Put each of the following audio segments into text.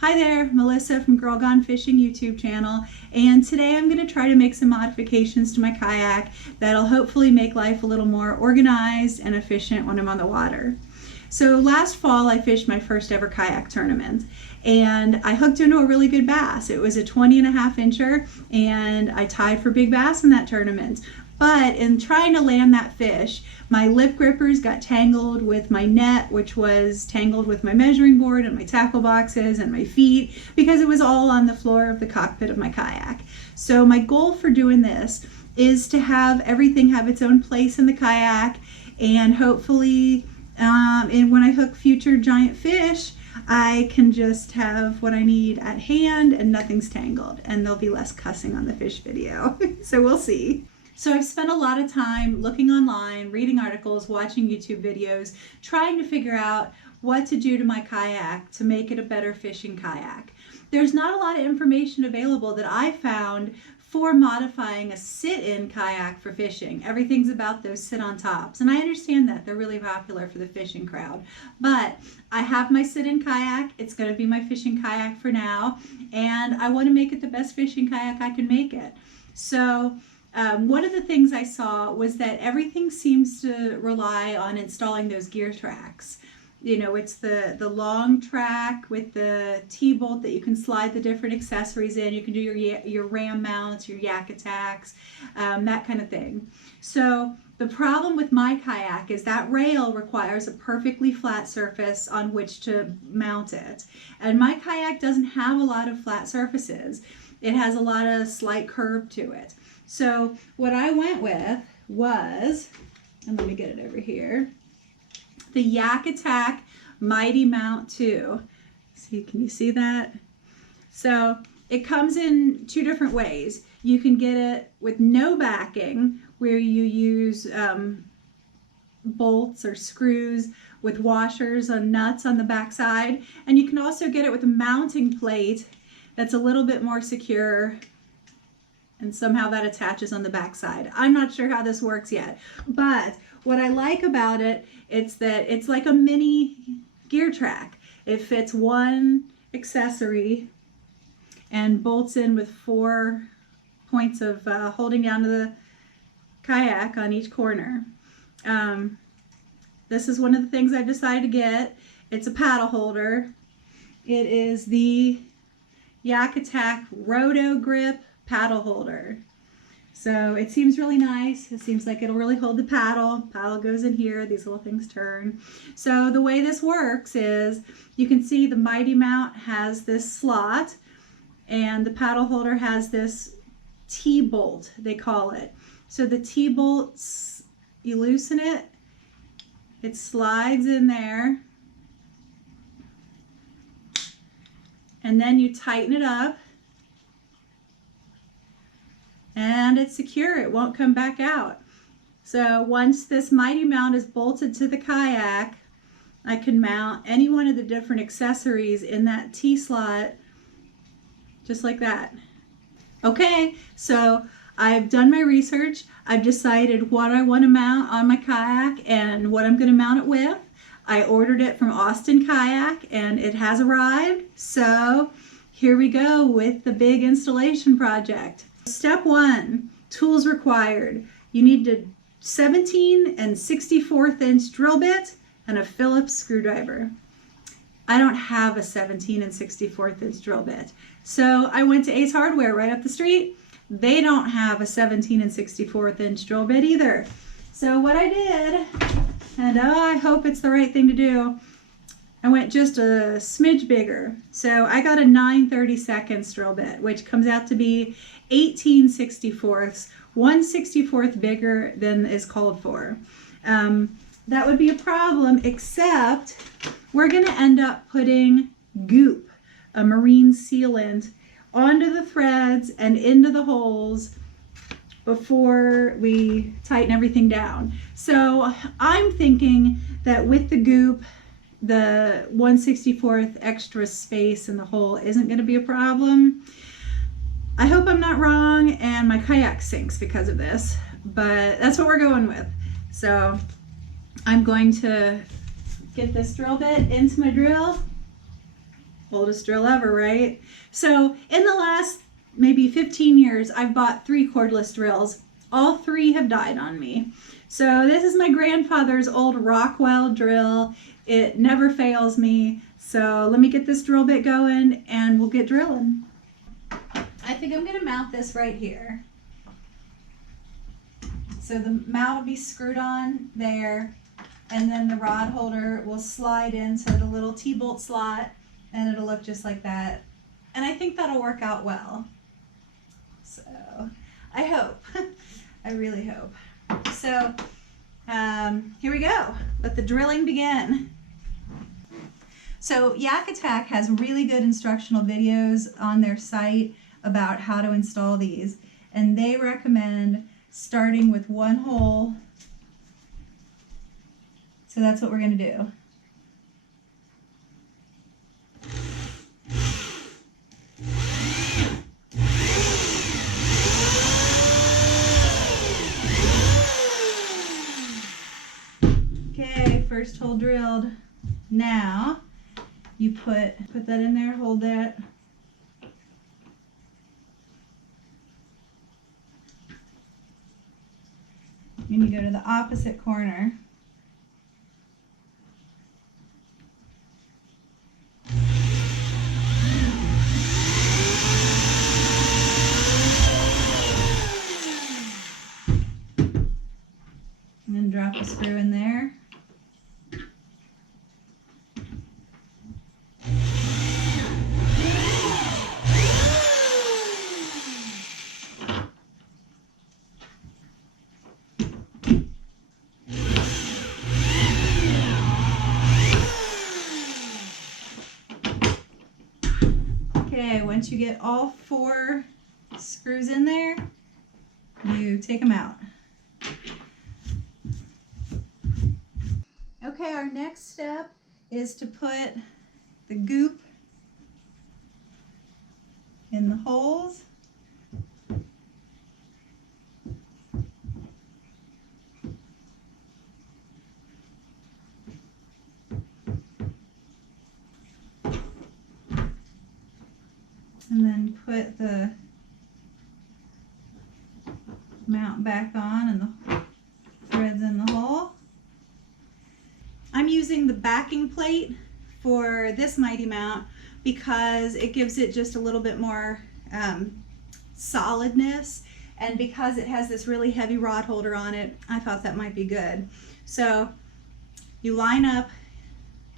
Hi there, Melissa from GirlGoneFishing YouTube channel, and today I'm going to try to make some modifications to my kayak that'll hopefully make life a little more organized and efficient when I'm on the water. So last fall I fished my first ever kayak tournament and I hooked into a really good bass. It was a 20.5 incher and I tied for big bass in that tournament. But in trying to land that fish, my lip grippers got tangled with my net, which was tangled with my measuring board and my tackle boxes and my feet, because it was all on the floor of the cockpit of my kayak. So my goal for doing this is to have everything have its own place in the kayak, and hopefully and when I hook future giant fish, I can just have what I need at hand and nothing's tangled, and there'll be less cussing on the fish video. So we'll see. So I've spent a lot of time looking online, reading articles, watching YouTube videos, trying to figure out what to do to my kayak to make it a better fishing kayak. There's not a lot of information available that I found for modifying a sit-in kayak for fishing. Everything's about those sit-on tops, and I understand that. They're really popular for the fishing crowd. But I have my sit-in kayak. It's going to be my fishing kayak for now, and I want to make it the best fishing kayak I can make it. So one of the things I saw was that everything seems to rely on installing those gear tracks. You know, it's the long track with the T-bolt that you can slide the different accessories in. You can do your ram mounts, your YakAttacks, that kind of thing. So the problem with my kayak is that rail requires a perfectly flat surface on which to mount it. And my kayak doesn't have a lot of flat surfaces. It has a lot of slight curve to it. So what I went with was, and let me get it over here, the YakAttack Mighty Mount 2. See, can you see that? So it comes in two different ways. You can get it with no backing, where you use bolts or screws with washers and nuts on the back side. And you can also get it with a mounting plate that's a little bit more secure, and somehow that attaches on the back side. I'm not sure how this works yet, but what I like about it, it's that it's like a mini gear track. It fits one accessory and bolts in with 4 points of holding down to the kayak on each corner. This is one of the things I've decided to get. It's a paddle holder. It is the YakAttack Roto Grip paddle holder. So it seems really nice. It seems like it'll really hold the paddle. Paddle goes in here. These little things turn. So the way this works is, you can see the Mighty Mount has this slot, and the paddle holder has this T-bolt, they call it. So the T-bolts, you loosen it, it slides in there, and then you tighten it up, and it's secure. It won't come back out. So once this Mighty Mount is bolted to the kayak, I can mount any one of the different accessories in that T-slot, just like that. Okay, so I've done my research. I've decided what I want to mount on my kayak and what I'm going to mount it with. I ordered it from Austin Kayak and it has arrived. So here we go with the big installation project. Step 1, tools required. You need a 17 and 64th inch drill bit and a Phillips screwdriver. I don't have a 17 and 64th inch drill bit. So I went to Ace Hardware right up the street. They don't have a 17 and 64th inch drill bit either. So what I did, and I hope it's the right thing to do, I went just a smidge bigger. So I got a 9/32 drill bit, which comes out to be 18 64ths, 1/64th bigger than is called for. That would be a problem, except we're going to end up putting goop, a marine sealant, onto the threads and into the holes before we tighten everything down. So I'm thinking that with the goop, the 1/64th extra space in the hole isn't going to be a problem. I hope I'm not wrong and my kayak sinks because of this, but that's what we're going with. So I'm going to get this drill bit into my drill Oldest drill ever, right? So in the last maybe 15 years, I've bought 3 cordless drills. All 3 have died on me. So this is my grandfather's old Rockwell drill. It never fails me. So let me get this drill bit going and we'll get drilling. I think I'm gonna mount this right here. So the mount will be screwed on there, and then the rod holder will slide into the little T-bolt slot, and it'll look just like that. And I think that'll work out well. So I hope. I really hope. So here we go. Let the drilling begin. So YakAttack has really good instructional videos on their site about how to install these, and they recommend starting with 1 hole. So that's what we're going to do. Okay, first hole drilled. Now you put that in there, hold that. And you go to the opposite corner. And then drop a screw in there. Okay, once you get all 4 screws in there, you take them out. Okay, our next step is to put the goop in the holes. And then put the mount back on and the threads in the hole. I'm using the backing plate for this mighty mount because it gives it just a little bit more solidness, and because it has this really heavy rod holder on it, I thought that might be good. So you line up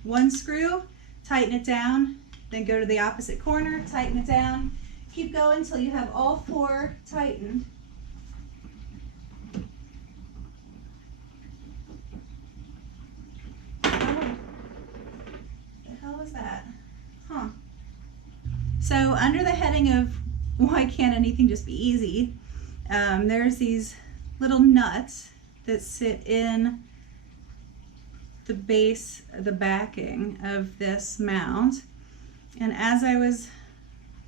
1 screw, tighten it down, then go to the opposite corner, tighten it down. Keep going until you have all 4 tightened. Oh, the hell was that? Huh. So under the heading of why can't anything just be easy, there's these little nuts that sit in the base, the backing of this mount. And as I was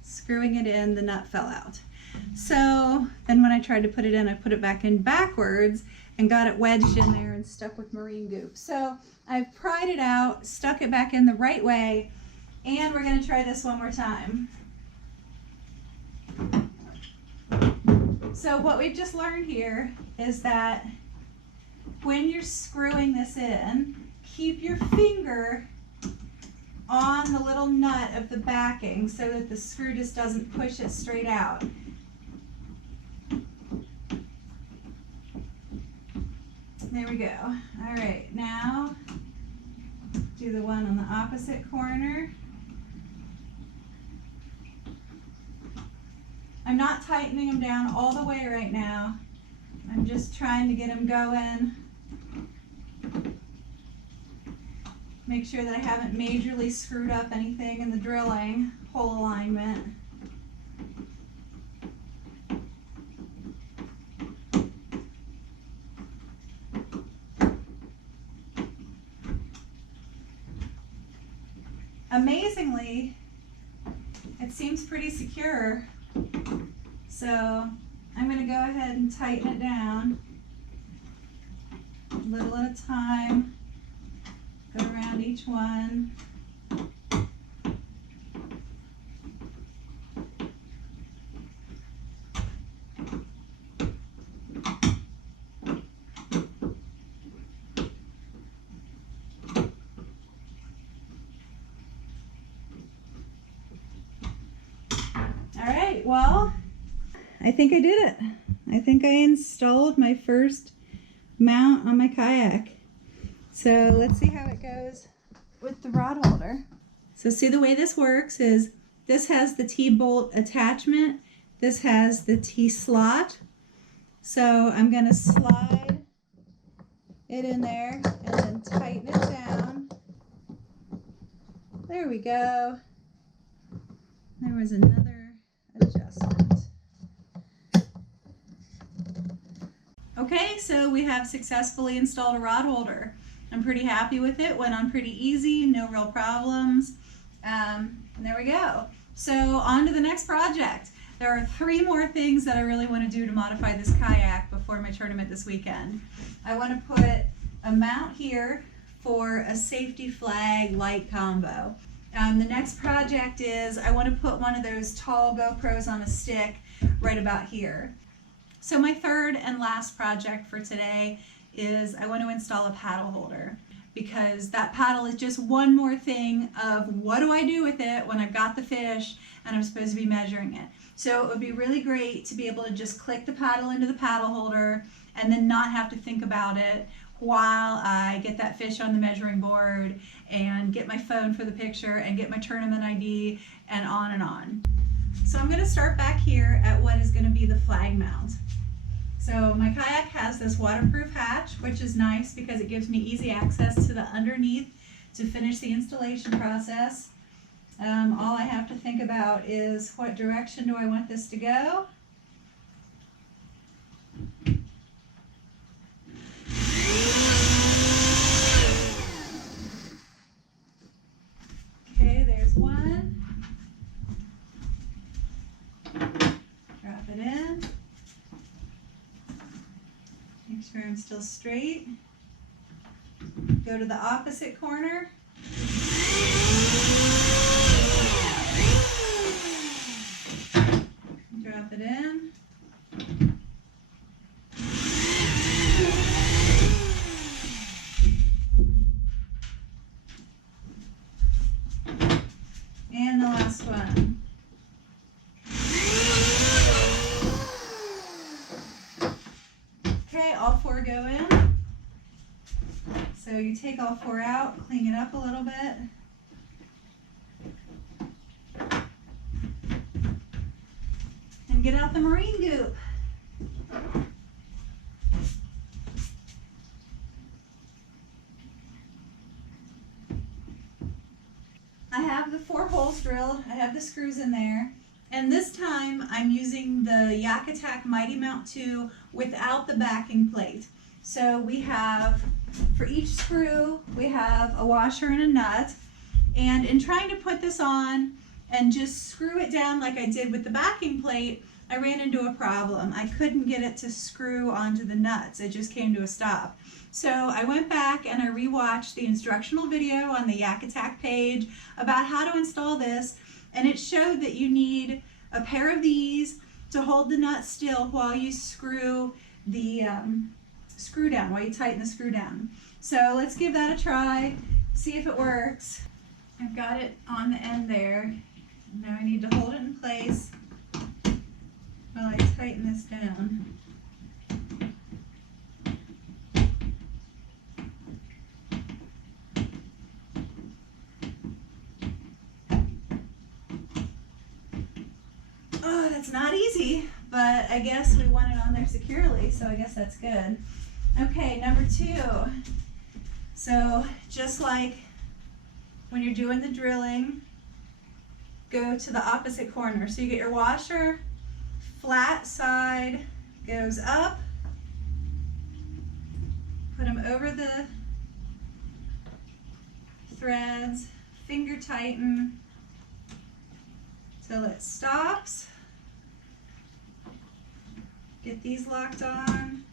screwing it in, the nut fell out. So then when I tried to put it in, I put it back in backwards and got it wedged in there and stuck with marine goop. So I've pried it out, stuck it back in the right way, and we're going to try this one more time. So what we've just learned here is that when you're screwing this in, keep your finger on the little nut of the backing so that the screw just doesn't push it straight out. There we go. All right, now do the one on the opposite corner. I'm not tightening them down all the way right now. I'm just trying to get them going. Make sure that I haven't majorly screwed up anything in the drilling, hole alignment. Amazingly, it seems pretty secure. So I'm going to go ahead and tighten it down a little at a time. Go around each one. right, well, I think I did it. I think I installed my first mount on my kayak. So let's see how it goes with the rod holder. So see, the way this works is this has the T-bolt attachment. This has the T-slot. So I'm going to slide it in there and then tighten it down. There we go. There was another adjustment. Okay, so we have successfully installed a rod holder. I'm pretty happy with it. Went on pretty easy, no real problems. And there we go. So on to the next project. There are 3 more things that I really want to do to modify this kayak before my tournament this weekend. I want to put a mount here for a safety flag light combo. The next project is I want to put one of those tall GoPros on a stick right about here. So my third and last project for today is I want to install a paddle holder, because that paddle is just one more thing of what do I do with it when I've got the fish and I'm supposed to be measuring it. So it would be really great to be able to just click the paddle into the paddle holder and then not have to think about it while I get that fish on the measuring board and get my phone for the picture and get my tournament ID and on and on. So I'm going to start back here at what is going to be the flag mount. So my kayak has this waterproof hatch, which is nice because it gives me easy access to the underneath to finish the installation process. All I have to think about is what direction do I want this to go. Okay, there's one. Drop it in. Make sure I'm still straight. Go to the opposite corner. Drop it in. And the last one. Okay, all 4 go in. So you take all 4 out, clean it up a little bit. And get out the marine goop. I have the 4 holes drilled. I have the screws in there. And this time I'm using the YakAttack Mighty Mount 2 without the backing plate. So we have, for each screw, we have a washer and a nut. And in trying to put this on and just screw it down like I did with the backing plate, I ran into a problem. I couldn't get it to screw onto the nuts. It just came to a stop. So I went back and I rewatched the instructional video on the YakAttack page about how to install this, and it showed that you need a pair of these to hold the nut still while you screw the screw down, while you tighten the screw down. So let's give that a try, see if it works. I've got it on the end there. Now I need to hold it in place while I tighten this down. Oh, that's not easy, but I guess we want it on there securely, so I guess that's good. Okay, number 2. So just like when you're doing the drilling, go to the opposite corner. So you get your washer, flat side goes up, put them over the threads, finger tighten till it stops. Get these locked on.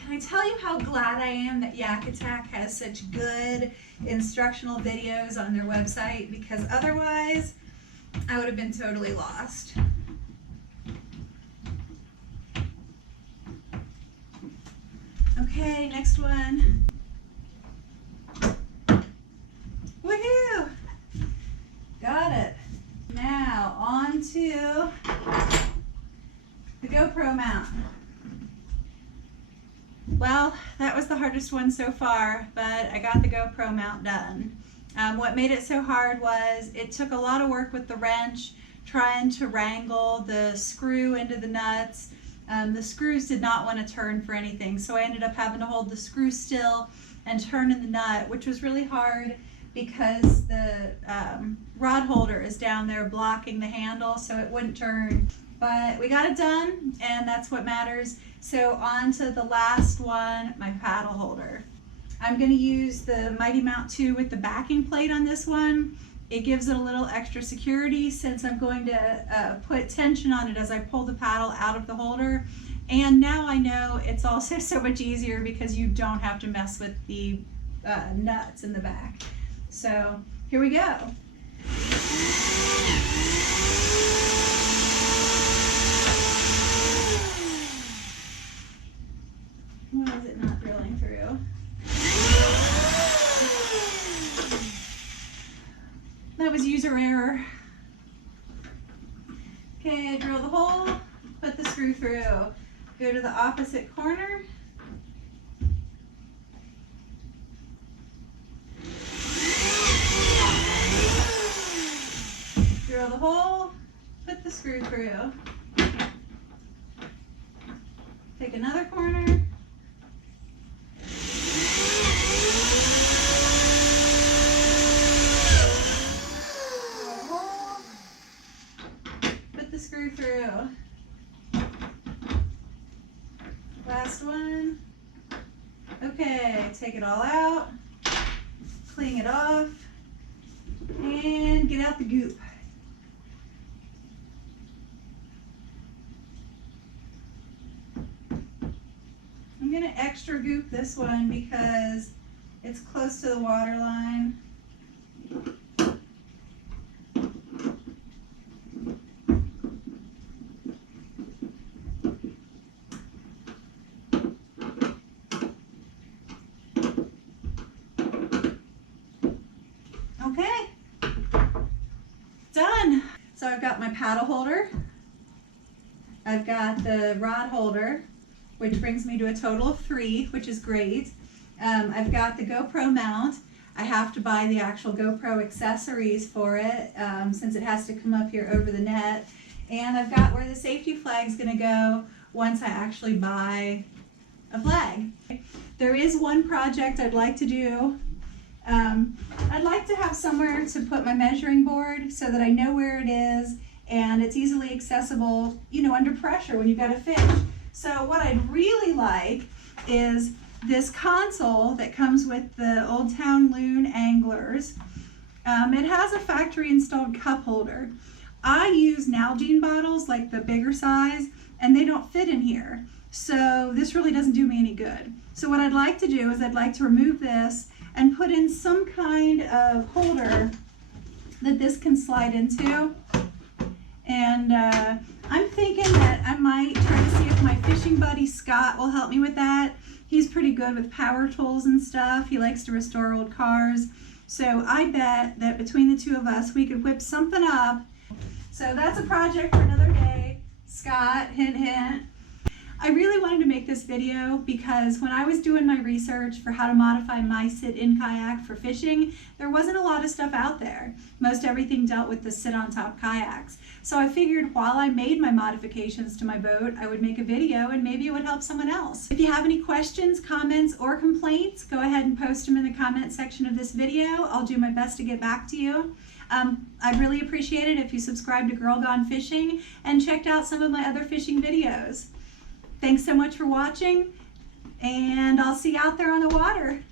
Can I tell you how glad I am that YakAttack has such good instructional videos on their website, because otherwise I would have been totally lost. Okay, next one. Woohoo! Got it. GoPro mount. Well, that was the hardest one so far, but I got the GoPro mount done. What made it so hard was it took a lot of work with the wrench, trying to wrangle the screw into the nuts. The screws did not want to turn for anything, so I ended up having to hold the screw still and turn in the nut, which was really hard because the rod holder is down there blocking the handle, so it wouldn't turn. But we got it done, and that's what matters. So on to the last one, my paddle holder. I'm going to use the Mighty Mount 2 with the backing plate on this one. It gives it a little extra security since I'm going to put tension on it as I pull the paddle out of the holder. And now I know it's also so much easier because you don't have to mess with the nuts in the back. So here we go. Why is it not drilling through? That was user error. Okay, I drill the hole, put the screw through. Go to the opposite corner. Drill the hole, put the screw through. Take another corner. Screw through. Last one. Okay, take it all out, clean it off, and get out the goop. I'm going to extra goop this one because it's close to the water line. Okay, done. So I've got my paddle holder, I've got the rod holder, which brings me to a total of 3, which is great. I've got the GoPro mount. I have to buy the actual GoPro accessories for it since it has to come up here over the net. And I've got where the safety flag's gonna go once I actually buy a flag. There is one project I'd like to do. I'd like to have somewhere to put my measuring board so that I know where it is and it's easily accessible, you know, under pressure when you've got to fish. So what I'd really like is this console that comes with the Old Town Loon Anglers. It has a factory installed cup holder. I use Nalgene bottles, like the bigger size, and they don't fit in here. So this really doesn't do me any good. So what I'd like to do is I'd like to remove this and put in some kind of holder that this can slide into. And I'm thinking that I might try to see if my fishing buddy Scott will help me with that. He's pretty good with power tools and stuff. He likes to restore old cars. So I bet that between the two of us, we could whip something up. So that's a project for another day. Scott, hint, hint. I really wanted to make this video because when I was doing my research for how to modify my sit-in kayak for fishing, there wasn't a lot of stuff out there. Most everything dealt with the sit-on-top kayaks. So I figured while I made my modifications to my boat, I would make a video and maybe it would help someone else. If you have any questions, comments, or complaints, go ahead and post them in the comment section of this video. I'll do my best to get back to you. I'd really appreciate it if you subscribed to GirlGoneFishing and checked out some of my other fishing videos. Thanks so much for watching, and I'll see you out there on the water.